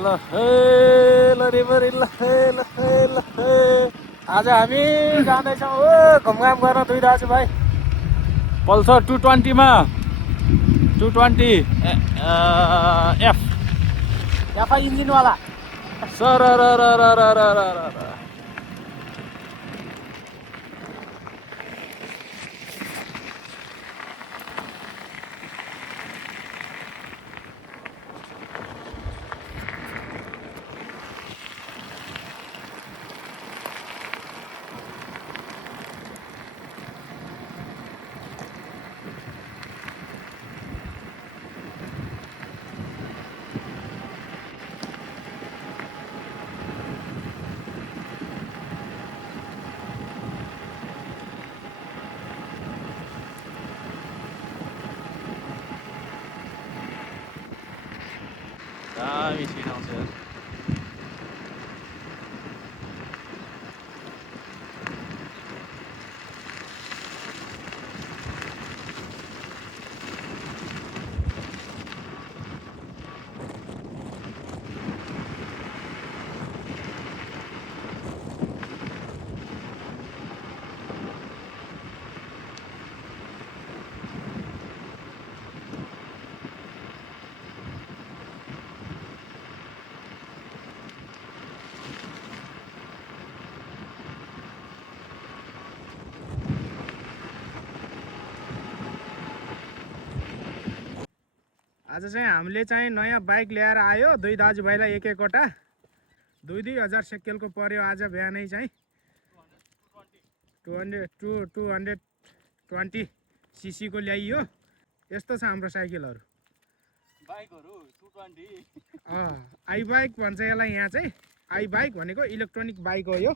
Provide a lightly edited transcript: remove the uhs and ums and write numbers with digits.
ल हे ल रिभर ल हे ल हे ल हे आज हामी जाँदैछौँ हो घुमघाम गर्न दुई दाजुभाइ पल्सर 220 मा 220 एफआई इन्जिनवाला सर दामी छिराउँछ आज चाहिँ हामीले चाहिँ नयाँ बाइक ल्याएर आयो दुई दाजुभाइलाई एक एकवटा 2,000 सेकेलको पर्यो आज बिहानै चाहिँ 220 सीसी को ल्याइयो यस्तो छ हाम्रो साइकलहरू बाइकहरू 220 आई बाइक भन्छ यसलाई यहाँ चाहिँ आई बाइक भनेको इलेक्ट्रोनिक बाइक हो यो